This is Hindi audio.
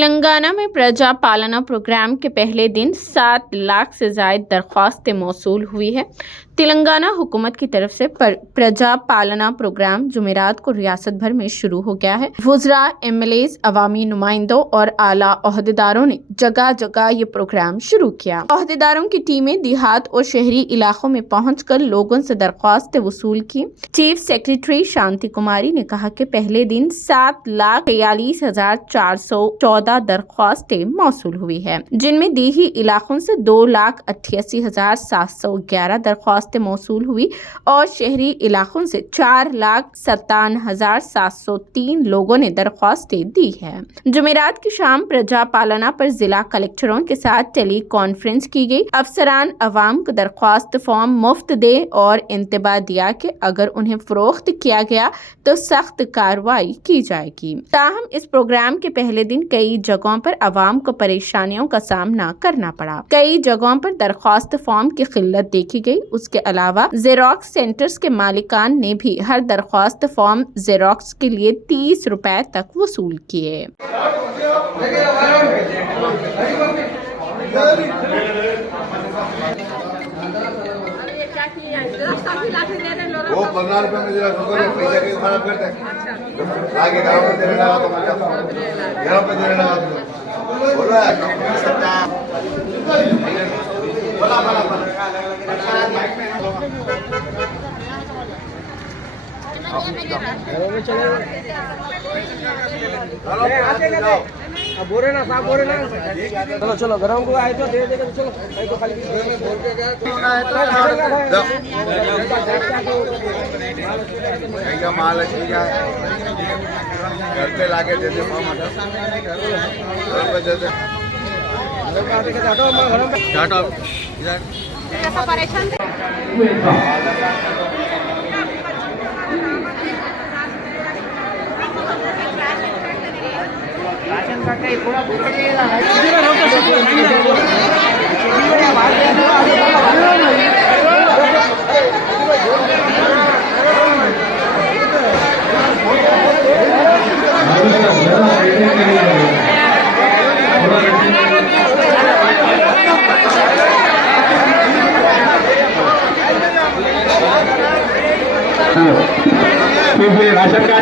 तेलंगाना में प्रजा पालना प्रोग्राम के पहले दिन 7 लाख से ज़ायद दरख्वास्तें मौसूल हुई है। तेलंगाना हुकूमत की तरफ से प्रजा पालना प्रोग्राम जुमेरात को रियासत भर में शुरू हो गया है। वुज़रा, एमएलएज, अवामी नुमाइंदों और आला ओहदेदारों ने जगह जगह ये प्रोग्राम शुरू किया। ओहदेदारों की टीमें देहात और शहरी इलाकों में पहुंचकर लोगों से दरख्वास्तें वसूल की। चीफ सेक्रेटरी शांति कुमारी ने कहा कि पहले दिन 7,43,414 दरख्वास्तें मौसूल हुई है, जिनमें देही इलाकों से 2,88,711 दरख्वास्तें मौसूल हुई और शहरी इलाकों से 4,57,703 लोगों ने दरख्वास्तें दी है। जुमेरात की शाम प्रजा पालना पर जिला कलेक्टरों के साथ टेली कॉन्फ्रेंस की गई। अफसरान अवाम को दरख्वास्त फॉर्म मुफ्त दे और इंतबा दिया कि अगर उन्हें फरोख्त किया गया तो सख्त कार्रवाई की जाएगी। ताहम इस प्रोग्राम के पहले दिन कई जगहों पर अवाम को परेशानियों का सामना करना पड़ा। कई जगहों पर दरख्वास्त फॉर्म की किल्लत देखी गई। उसके अलावा जेरोक्स सेंटर्स के मालिकान ने भी हर दरख्वास्त फॉर्म जेरोक्स के लिए 30 रुपए तक वसूल किए। वो 15 रुपए में पैसा के खराब करते हैं। आगे गाँव में देने लगा तो मजा गाँव पे देने लगा बोल रहा है बोरे ना साहब बोरे ना चलो चलो गरम को आए तो दे देगा चलो भाई को खाली बोल के गया क्या माल है घर पे लाके दे दे फॉर्म घर पे दे दे टाटा ऐसा परेशान राशन कार्ड का पूरा राशन कार्ड